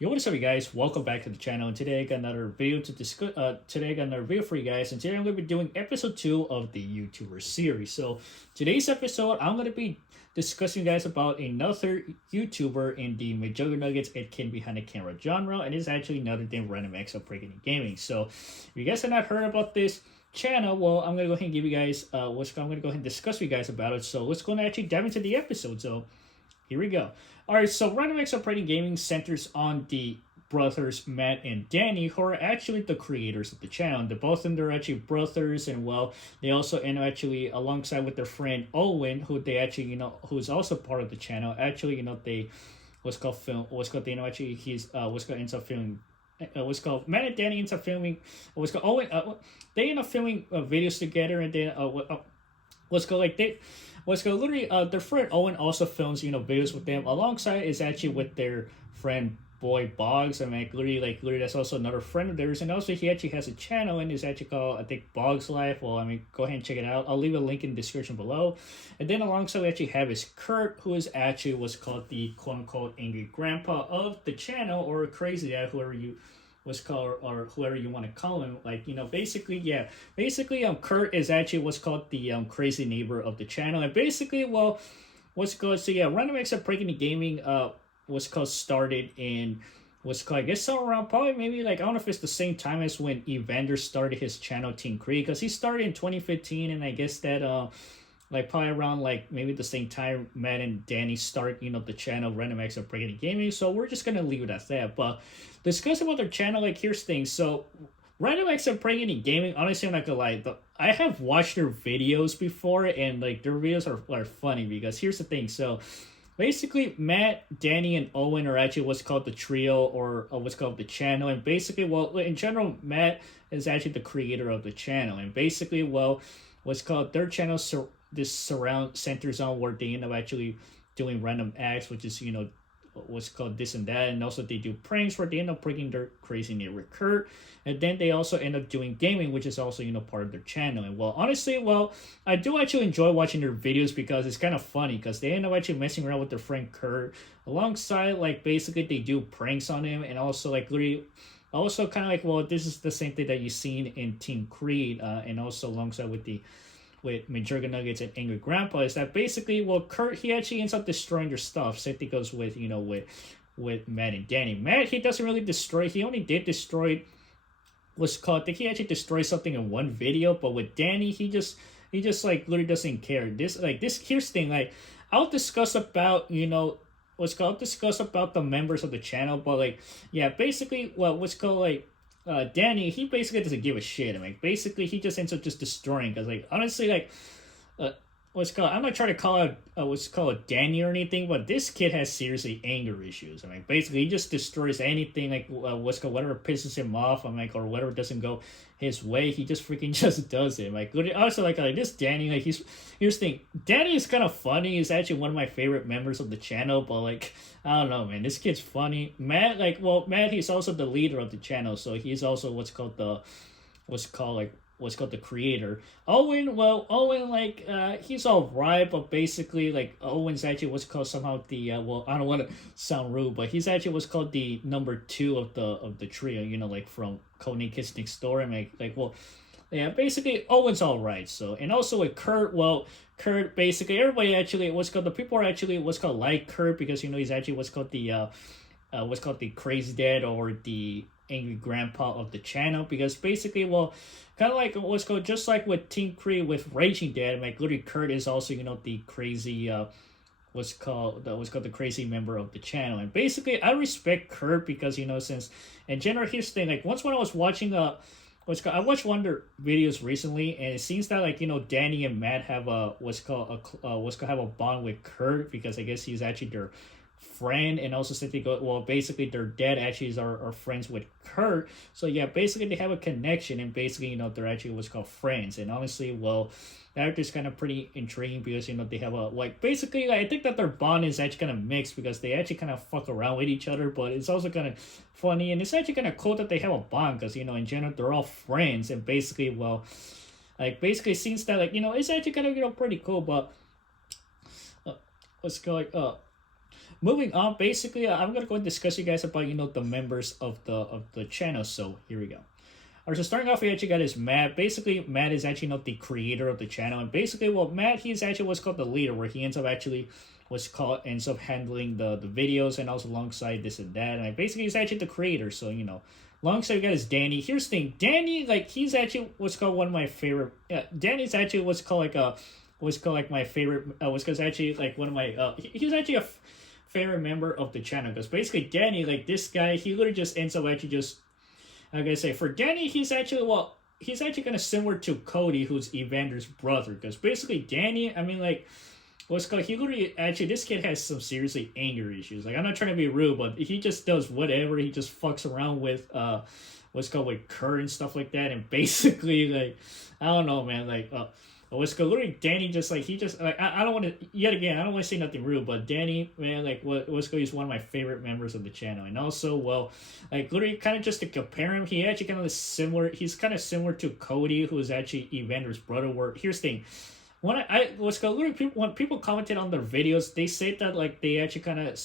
Yo, what is up, you guys? Welcome back to the channel. And today I got another video to discuss. Today I got another video for you guys, and today I'm going to be doing episode 2 of the YouTuber series. So today's episode, I'm going to be discussing you guys about another YouTuber in the Major Nuggets and Kid Behind the Camera genre, and it's actually none other than Random X of Breaking Gaming. So if you guys have not heard about this channel, well, I'm going to go ahead and give you guys I'm going to go ahead and discuss with you guys about it. So let's go and actually dive into the episode. So here we go. Alright, so Random X Operating Gaming centers on the brothers Matt and Danny, who are actually the creators of the channel. The both of them are actually brothers, and well, they also end actually alongside with their friend Owen, who they actually who's also part of the channel. Actually, they what's called actually he's what's called ends up filming. What's called Matt and Danny ends up filming. What's called Owen. They end up filming videos together, and then what's called like they what's called literally their friend Owen also films videos with them alongside is actually with their friend Boy Boggs. I mean, literally that's also another friend of theirs, and also he actually has a channel and it's actually called, I think, Boggs Life. Well, I mean, go ahead and check it out. I'll leave a link in the description below. And then alongside we actually have is Kurt, who is actually what's called the quote unquote angry grandpa of the channel, or crazy dad, whoever you what's called, or whoever you want to call him. Basically Kurt is actually what's called the crazy neighbor of the channel. And basically, well, what's called, so yeah, Random X of Breaking the Gaming what's called started in what's called, I guess, somewhere around probably maybe like, I don't know if it's the same time as when Evander started his channel Team Creed, because he started in 2015, and I guess that like probably around like maybe the same time Matt and Danny start the channel Random X of Breaking Gaming. So we're just gonna leave it at that. But discussing about their channel, like, here's things. So Random X of Breaking Gaming, honestly, I'm not gonna lie, I have watched their videos before, and like their videos are funny, because here's the thing. So basically, Matt, Danny, and Owen are actually what's called the trio, or what's called the channel. And basically, well, in general, Matt is actually the creator of the channel. And basically, well, what's called their channel, this surround centers on where they end up actually doing random acts, which is what's called this and that, and also they do pranks where they end up pranking their crazy neighbor Kurt, and then they also end up doing gaming, which is also part of their channel. And well, honestly, well, I do actually enjoy watching their videos because it's kind of funny, because they end up actually messing around with their friend Kurt alongside, like, basically they do pranks on him, and also like literally also kind of like, well, this is the same thing that you've seen in Team Creed, and also alongside with Major Nuggets and Angry Grandpa, is that basically, well, Kurt, he actually ends up destroying their stuff. Same thing goes with with Matt and Danny. Matt, he doesn't really destroy. He only did destroy what's called, I think he actually destroyed something in one video. But with Danny, he just like literally doesn't care. This here's the thing. Like, I'll discuss about what's called, I'll discuss about the members of the channel. But like, yeah, basically, well, what's called like, Danny, he basically doesn't give a shit. I mean, basically, he just ends up just destroying. Because, like, honestly, like, what's called, I'm not trying to call out what's called Danny or anything, but this kid has seriously anger issues. I mean, basically, he just destroys anything, like, what's called, whatever pisses him off, I'm like, or whatever doesn't go his way, he just freaking just does it. Like, also, like this Danny, like, here's the thing, Danny is kind of funny. He's actually one of my favorite members of the channel, but like, I don't know, man, this kid's funny. Matt, like, well, Matt, he's also the leader of the channel, so he's also what's called the creator. Owen, well, Owen, like, he's all right, but basically, like, Owen's actually what's called somehow the well, I don't want to sound rude, but he's actually what's called the number 2 of the trio, like from Codename Kids Next Door. And like, well, yeah, basically Owen's all right. So, and also with Kurt, well, Kurt, basically everybody actually what's called, the people are actually what's called like Kurt, because he's actually what's called the crazy dad, or the angry grandpa of the channel. Because basically, well, kind of like what's called, just like with Team Creed with Raging Dad, like literally Kurt is also the crazy what's called the crazy member of the channel. And basically, I respect Kurt because since in general, here's the thing, like, once when I was watching I watched one of their videos recently, and it seems that, like, Danny and Matt have a have a bond with Kurt, because I guess he's actually their friend, and also since they go, well, basically their dad actually are friends with Kurt. So yeah, basically they have a connection, and basically they're actually what's called friends. And honestly, well, that is kind of pretty intriguing, because they have a, like, basically, like, I think that their bond is actually kind of mixed, because they actually kind of fuck around with each other, but it's also kind of funny, and it's actually kind of cool that they have a bond, because in general they're all friends. And basically, well, like, basically it seems that, like, it's actually kind of pretty cool. But what's going moving on, basically, I'm gonna go and discuss you guys about the members of the channel. So here we go. Alright, so starting off, we actually got is Matt. Basically, Matt is actually not the creator of the channel, and basically, well, Matt, he's actually what's called the leader, where he ends up handling the videos and also alongside this and that, and basically he's actually the creator. So alongside we got is Danny. Here's the thing, Danny, like he's actually what's called one of my favorite. Danny's actually what's called like my favorite. Was because actually like one of my. He's actually a favorite member of the channel because basically Danny, like this guy, he literally just ends up actually just. I'm gonna say for Danny, he's actually kind of similar to Cody, who's Evander's brother. Because basically Danny, I mean like. What's called he literally actually this kid has some seriously anger issues. Like I'm not trying to be rude, but he just does whatever. He just fucks around with what's called like Kurt and stuff like that, and basically like I don't know, man, like what's called literally Danny just like he just like I don't want to yet again I don't want to say nothing rude, but Danny, man, like what's called he's one of my favorite members of the channel, and also well like literally kind of just to compare him, he actually kind of similar. He's kind of similar to Cody, who is actually Evander's brother. Where here's the thing. When when people commented on their videos, they say that like they actually kind of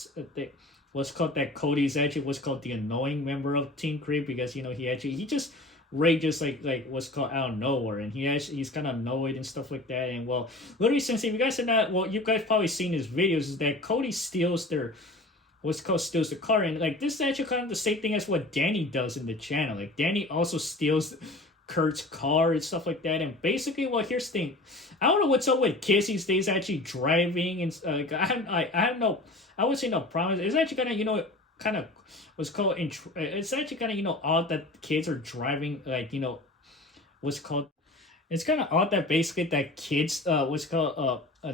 what's called that Cody's actually what's called the annoying member of Team Creep because he just rages like what's called out of nowhere, and he's kind of annoyed and stuff like that. And well, literally since if you guys are not you guys probably seen his videos is that Cody steals their steals the car, and like this is actually kind of the same thing as what Danny does in the channel. Like Danny also steals Kurt's car and stuff like that, and basically, well, here's the thing. I don't know what's up with kids these days actually driving, and I have no, I would say no problem. It's actually kind of what's called, it's actually kind of odd that kids are driving like what's called. It's kind of odd that basically that kids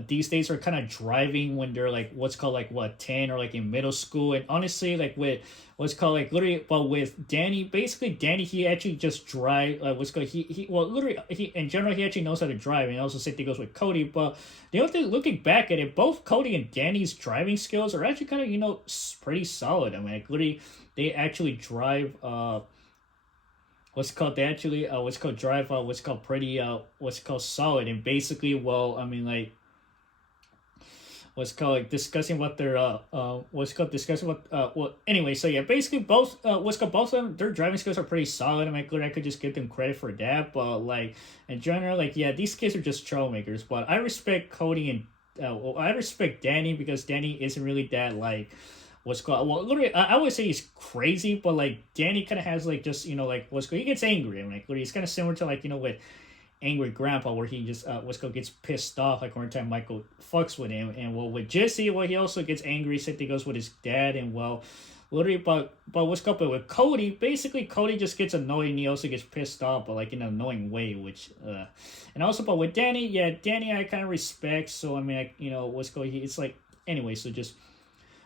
these days are kind of driving when they're like what's called like what 10 or like in middle school, and honestly like with what's called like literally but with Danny, basically Danny he actually just drive what's called he well literally he in general he actually knows how to drive, and also same thing goes with Cody. But the other thing, looking back at it, both Cody and Danny's driving skills are actually kind of pretty solid. I mean like literally they actually drive what's called they actually what's called drive what's called pretty what's called solid, and basically well I mean like what's called like discussing what their what's called discussing what well anyway, so yeah, basically both what's called both of them, their driving skills are pretty solid. I'm like I could just give them credit for that, but like in general like yeah, these kids are just troublemakers. But I respect Cody and I respect Danny because Danny isn't really that like what's called well literally I would say he's crazy, but like Danny kind of has like just like what's called he gets angry. I mean like literally he's kind of similar to like with Angry Grandpa, where he just what's called gets pissed off like one time Michael fucks with him. And well with Jesse, well he also gets angry, same thing goes with his dad. And well literally but what's called but with Cody, basically Cody just gets annoyed and he also gets pissed off, but like in an annoying way, which and also but with Danny, yeah, Danny I kind of respect. So I mean like what's called it's like anyway, so just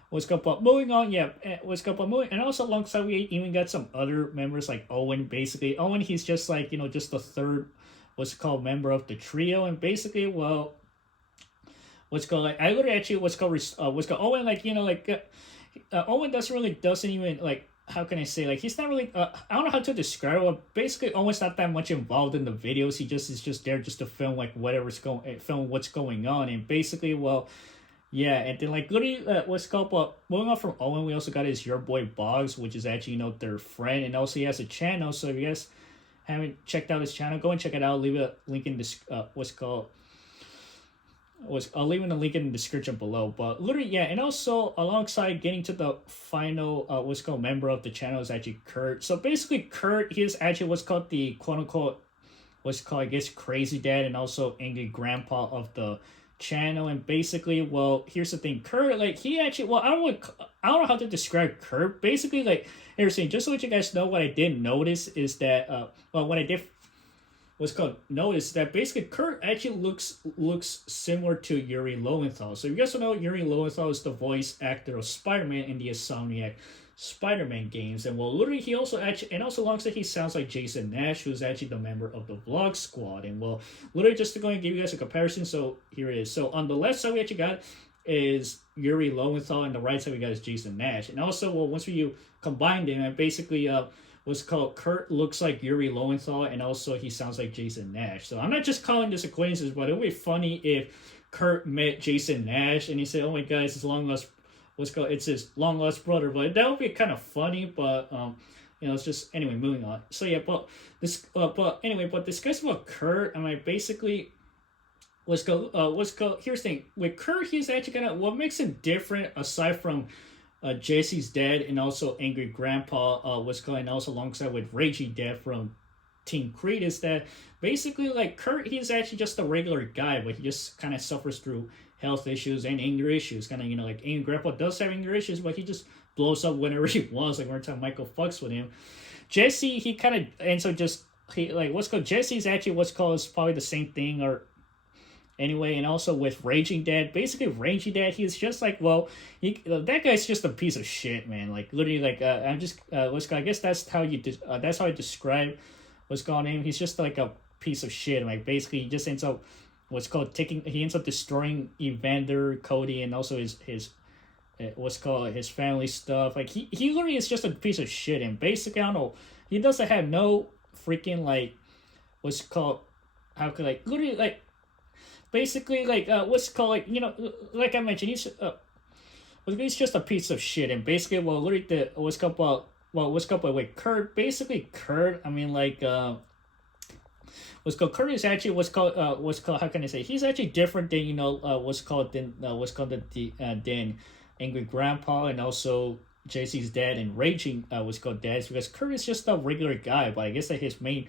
what's called but moving on, yeah, what's called but moving. And also alongside we even got some other members like Owen. Basically Owen, he's just like just the third what's called member of the trio, and basically well what's called like I literally actually what's called Owen, like Owen doesn't even like how can I say like he's not really I don't know how to describe it, but basically Owen's not that much involved in the videos. He just is just there just to film like film what's going on. And basically well yeah, and then like literally what's called but moving on from Owen, we also got his Your Boy Boggs, which is actually their friend, and also he has a channel. So if you guys haven't checked out his channel, go and check it out. Leave a link in this I'll leave in the link in the description below. But literally yeah, and also alongside getting to the final what's called member of the channel is actually Kurt. So basically Kurt, he is actually what's called the quote unquote what's called I guess crazy dad and also angry grandpa of the channel. And basically well here's the thing, Kurt like he actually well I don't know how to describe Kurt. Basically like here's the thing, just to let you guys know, what I did notice is that well what I did what's called notice that basically Kurt actually looks similar to Yuri Lowenthal. So if you guys don't know, Yuri Lowenthal is the voice actor of Spider-Man in the Insomniac Spider-Man games. And well literally he also actually and also alongside he sounds like Jason Nash, who's actually the member of the Vlog Squad. And well literally just to go and give you guys a comparison, so here it is. So on the left side we actually got is Yuri Lowenthal, and the right side we got is Jason Nash. And also well once you combine them, and basically what's called Kurt looks like Yuri Lowenthal, and also he sounds like Jason Nash. So I'm not just calling this a coincidence, but it would be funny if Kurt met Jason Nash and he said, oh my guys, as long as what's called it's his long lost brother. But that would be kind of funny. But it's just anyway. Moving on. So yeah, but anyway, but discussing about Kurt. I mean, basically. Here's the thing with Kurt. He's actually gonna what makes him different aside from Jesse's dad and also Angry Grandpa was going also alongside with Raging Dad from Team Creed is that basically like Kurt he's actually just a regular guy but he just kind of suffers through health issues and anger issues kind of like Angry Grandpa does have anger issues but he just blows up whenever he wants like every time Michael fucks with him. Jesse he kind of and so just he like Jesse's actually what's called is probably the same thing or anyway, and also with Raging Dad, basically Raging Dad, he's just like, well, that guy's just a piece of shit, man. Like literally, like I'm just I guess that's how that's how I describe what's going on. He's just like a piece of shit. Like basically, he just ends up he ends up destroying Evander, Cody, and also his his family stuff. Like he literally is just a piece of shit, and basically I don't know, he doesn't have no freaking like what's called how could like literally like. Basically, like like like I mentioned, he's just a piece of shit, and basically, well, literally the what's called with Kurt. Basically, Kurt. I mean, like Kurt is actually how can I say? He's actually different than than Angry Grandpa and also JC's dad and Raging dads because Kurt is just a regular guy, but I guess that his main.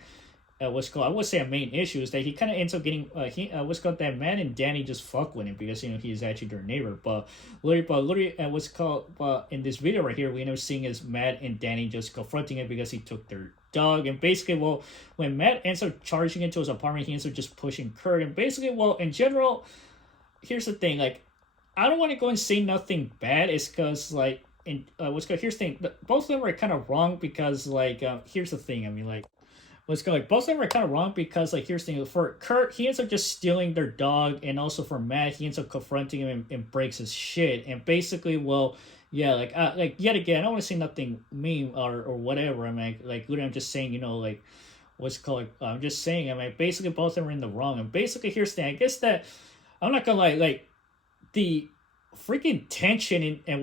I would say a main issue is that he kind of ends up getting that Matt and Danny just fuck with him because he's actually their neighbor. But literally in this video right here we end up seeing is Matt and Danny just confronting him because he took their dog and basically when Matt ends up charging into his apartment he ends up just pushing Kurt and basically in general here's the thing like I don't want to go and say nothing bad it's because like in here's the thing both of them are kind of wrong because like here's the thing I mean like. Both of them are kind of wrong because, like, here's the thing. For Kurt, he ends up just stealing their dog, and also for Matt, he ends up confronting him and breaks his shit. And basically, yet again, I don't want to say nothing mean or whatever. I mean, like, literally, I'm just saying, I'm just saying, I mean, basically, both of them are in the wrong. And basically, here's the thing. I guess that, I'm not gonna lie, like, the freaking tension in in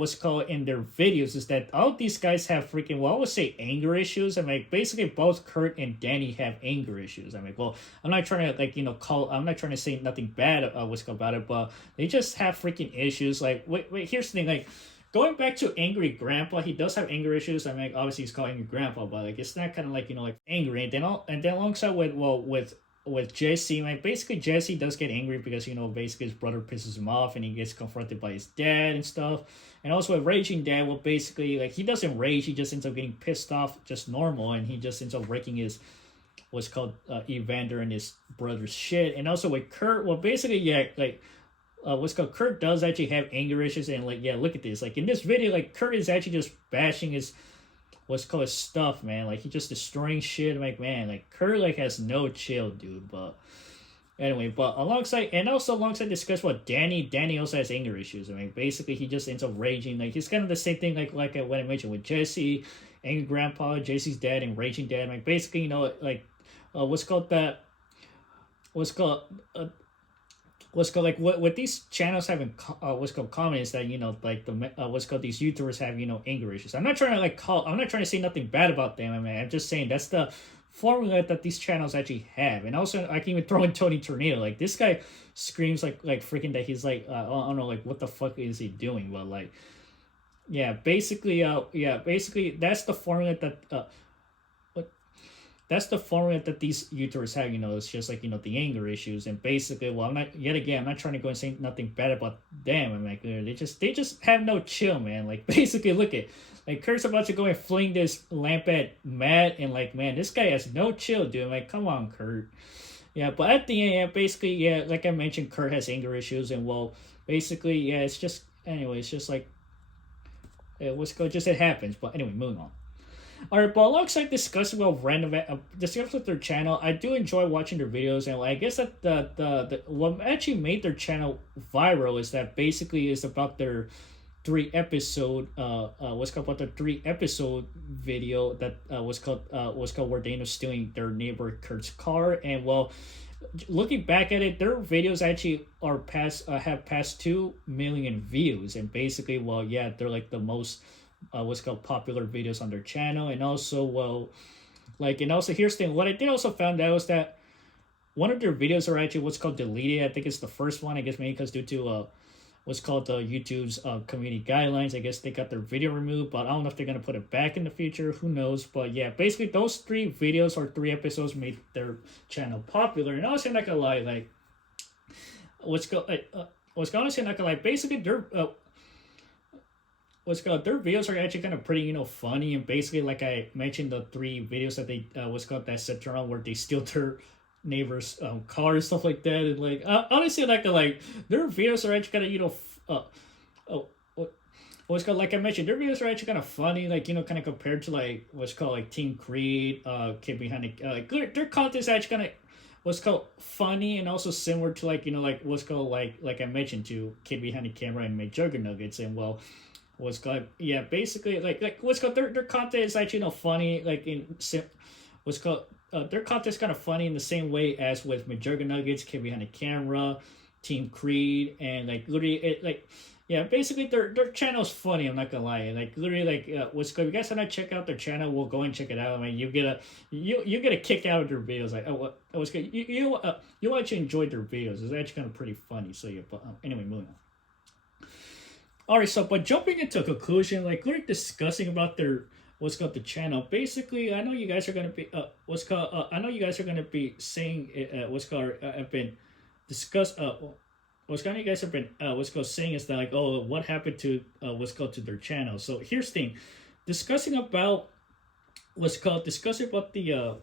their videos is that all these guys have freaking I would say anger issues. I mean basically both Kurt and Danny have anger issues. I mean I'm not trying to I'm not trying to say nothing bad about it, but they just have freaking issues. Like wait here's the thing, like going back to Angry Grandpa, he does have anger issues. I mean obviously he's called Angry Grandpa, but like it's not kind of like angry and then alongside with Jesse, like basically Jesse does get angry because basically his brother pisses him off and he gets confronted by his dad and stuff. And also with Raging Dad, well basically like he doesn't rage, he just ends up getting pissed off just normal and he just ends up wrecking his Evander and his brother's shit. And also with Kurt, well basically Kurt does actually have anger issues and look at this. Like in this video, like Kurt is actually just bashing his his stuff, man. Like he just destroying shit. I'm like, man, like Kurt has no chill, dude. But anyway, alongside discuss what Danny also has anger issues. I mean, basically he just ends up raging. Like he's kind of the same thing like what I mentioned with Jesse, Angry Grandpa, Jesse's dad, and Raging Dad. Like basically, what these channels have in common is that these YouTubers have anger issues. I'm not trying to say nothing bad about them. I mean I'm just saying that's the formula that these channels actually have. And also I can even throw in Tony Tornado. Like this guy screams like freaking that he's like I don't know like what the fuck is he doing, but like basically that's the formula that these YouTubers have, it's just like, the anger issues. And basically, I'm not trying to go and say nothing bad about them. I'm like, they just have no chill, man. Like, basically, look at, like, Kurt's about to go and fling this lamp at Matt, and like, man, this guy has no chill, dude. I'm like, come on, Kurt. Yeah, but at the end, basically, like I mentioned, Kurt has anger issues, and basically, it's just like, it happens. But anyway, moving on. Alright, but alongside discussing with their channel, I do enjoy watching their videos, and I guess that the what actually made their channel viral is that basically is about their 3-episode video that was called where they end up stealing their neighbor Kurt's car. And looking back at it, their videos actually are past have passed 2 million views, and basically, well, yeah, they're like the most what's called popular videos on their channel, and also, well, like, and also here's the thing. What I did also found out was that one of their videos are actually what's called deleted. I think it's the first one. I guess maybe because due to what's called YouTube's community guidelines. I guess they got their video removed, but I don't know if they're gonna put it back in the future. Who knows? But yeah, basically those 3 videos or 3 episodes made their channel popular. And honestly, not gonna lie, like honestly not gonna lie. Basically, their videos are actually kind of pretty funny, and basically like I mentioned, the 3 videos that they that center on where they steal their neighbors car and stuff like that, and like honestly like their videos are actually kind of like I mentioned, their videos are actually kind of funny, like kind of compared to like what's called like Team Creed, Kid Behind the like their content is actually kind of what's called funny, and also similar to like like what's called like I mentioned to Kid Behind the Camera and Majorga Nuggets, and well, what's called yeah, basically like what's called their content is actually funny, like what's called their content is kind of funny in the same way as with Majorga Nuggets, Kid Behind the Camera, Team Creed, and like literally it like yeah, basically their channel's funny. I'm not gonna lie, like literally like what's good. If you guys wanna check out their channel, we'll go and check it out. I mean, you get a kick out of their videos. Like what's good. You actually enjoy their videos. It's actually kind of pretty funny. So yeah, but anyway, moving on. All right, so but jumping into a conclusion, like we're discussing about their what's called the channel. Basically, I know you guys are gonna be I know you guys are gonna be saying what's called have been discussed what's called you guys have been what's called saying is that like, oh, what happened to what's called to their channel. So here's the thing, discussing about discussing about the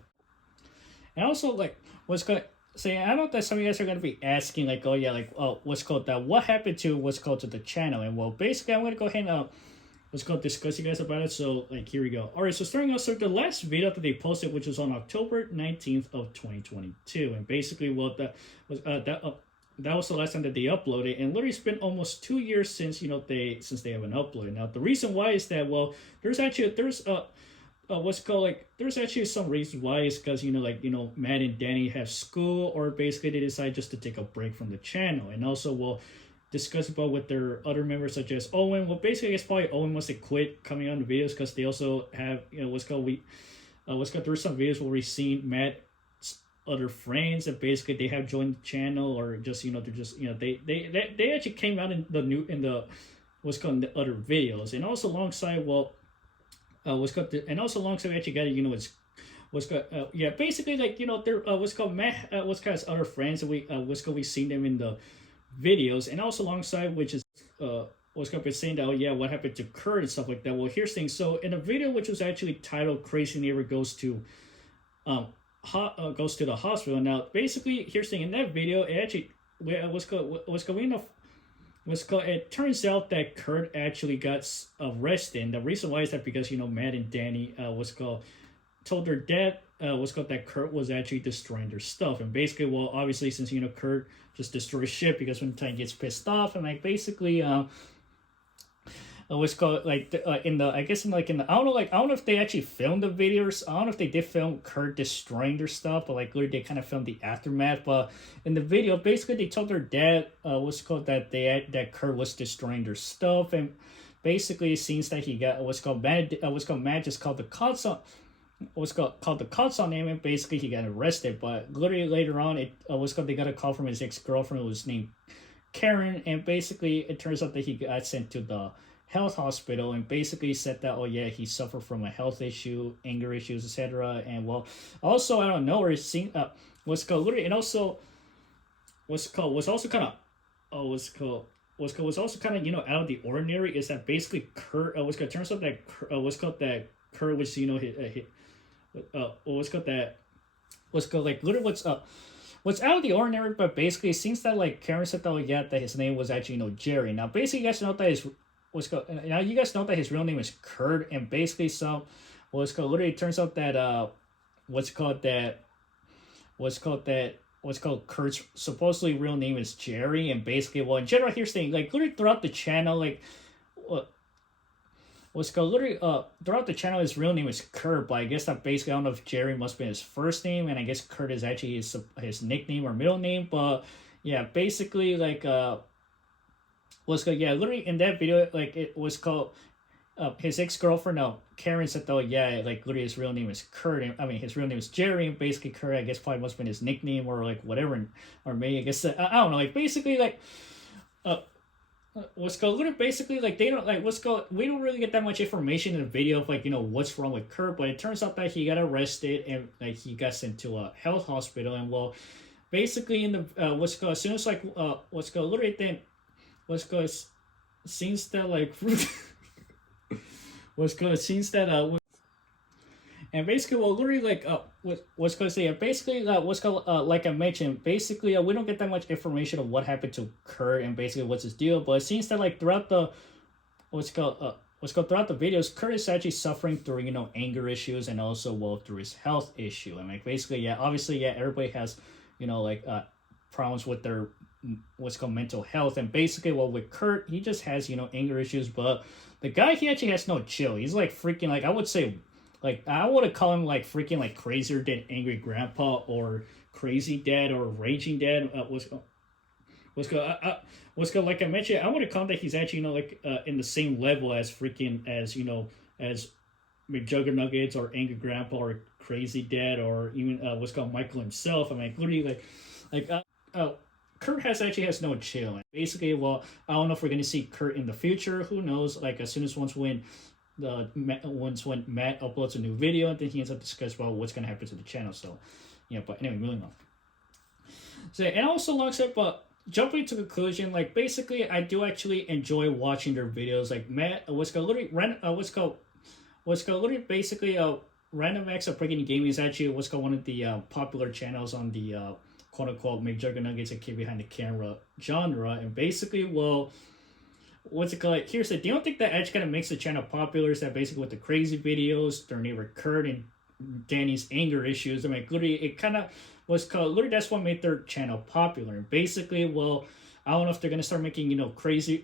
and also like what's called saying, I know that some of you guys are gonna be asking like, oh yeah, like, oh, what's called that, what happened to what's called to the channel. And well, basically I'm gonna go ahead and let's go discuss you guys about it. So like here we go. All right, so starting off, so the last video that they posted, which was on October 19th of 2022, and basically well that was that was the last time that they uploaded, and literally it's been almost 2 years since they haven't uploaded. Now the reason why is that, well, there's what's called like there's actually some reason why is because Matt and Danny have school, or basically they decide just to take a break from the channel. And also we'll discuss about with their other members such as Owen. Well, basically it's probably Owen wants to quit coming on the videos because they also have there's some videos where we've seen Matt's other friends and basically they have joined the channel, or just they're just they actually came out in the what's called the other videos. And also alongside actually got it's what's called yeah, basically like they're what's called Matt what's called his other friends, and we've seen them in the videos. And also alongside which is what's called saying that, oh yeah, what happened to Kurt and stuff like that. Well, here's things. So in a video which was actually titled Crazy Neighbor Goes to the hospital. Now basically here's the thing, in that video it actually it turns out that Kurt actually got arrested. And the reason why is that because Matt and Danny told their dad that Kurt was actually destroying their stuff. And basically, well, obviously since Kurt just destroys shit because when time gets pissed off, and like basically what's called like in the I don't know if they actually filmed the videos. I don't know if they did film Kurt destroying their stuff, but like literally they kind of filmed the aftermath. But in the video, basically they told their dad that Kurt was destroying their stuff. And basically it seems that he got Matt just called the cops on the cops on him, and basically he got arrested. But literally later on they got a call from his ex-girlfriend who was named Karen, and basically it turns out that he got sent to the health hospital, and basically said that, oh yeah, he suffered from a health issue, anger issues, etc. And well, also I don't know, or it seemed was also kind of out of the ordinary is that basically Kurt turns out that Kurt was what's out of the ordinary, but basically it seems that like Karen said that, oh yeah, that his name was actually Jerry. Now basically you guys know that his real name is Kurt, and basically literally it turns out that Kurt's supposedly real name is Jerry. And basically, well, in general, here's the thing, like literally throughout the channel, like what's called literally throughout the channel his real name is Kurt, but I guess that basically I don't know if Jerry must be his first name, and I guess Kurt is actually his nickname or middle name. But yeah, basically like what's called yeah, literally in that video like it was called his ex-girlfriend Karen said though yeah like literally his real name is Kurt, and I mean his real name is Jerry, and basically Kurt I guess probably must have been his nickname or like whatever, or maybe I guess I don't know, like basically like uh what's called literally basically like they don't like what's called we don't really get that much information in the video of like what's wrong with Kurt, but it turns out that he got arrested and like he got sent to a health hospital, and well basically in the what's called as soon as like what's called literally then what's called since that like what's called since that and basically, well, literally, like, what's going to say? Basically, what's called, like I mentioned, basically, we don't get that much information of what happened to Kurt and basically what's his deal. But it seems that, like, throughout the, throughout the videos, Kurt is actually suffering through, anger issues and also, well, through his health issue. And, like, basically, yeah, obviously, yeah, everybody has, like, problems with their, what's called mental health. And basically, well, with Kurt, he just has, anger issues. But the guy, he actually has no chill. He's, like, freaking, like, I would say, like, I want to call him, like, freaking, like, crazier than Angry Grandpa or Crazy Dad or Raging Dad. What's called, like I mentioned, I want to call him that he's actually, like, in the same level as freaking, as McJuggernuggets or Angry Grandpa or Crazy Dad or even, what's called Michael himself. I mean, literally, Kurt actually has no chill. Basically, well, I don't know if we're going to see Kurt in the future. Who knows? Like, as soon as once when Matt uploads a new video, and then he ends up discussing about what's gonna happen to the channel. So yeah, but anyway, moving on. So and also alongside, but jumping to conclusion, like basically I do actually enjoy watching their videos. Like Matt literally basically Random Acts of Breaking Gaming is actually what's called one of the popular channels on the quote unquote make Juggernuggets and kid behind the camera genre. And basically, well, what's it called? Like, here's the thing. I don't think that edge kind of makes the channel popular. Is that basically with the crazy videos, their neighbor Kurt and Danny's anger issues? I mean, literally, it kind of was called. Literally, that's what made their channel popular. And basically, well, I don't know if they're gonna start making crazy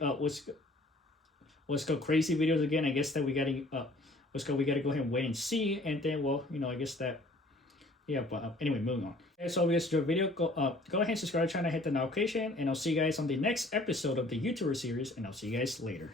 what's called crazy videos again. I guess that we gotta we gotta go ahead and wait and see. And then, well, I guess that. Yeah, but anyway, moving on. Okay, so if you guys enjoyed the video, go ahead and subscribe to the channel, hit the notification, and I'll see you guys on the next episode of the YouTuber series, and I'll see you guys later.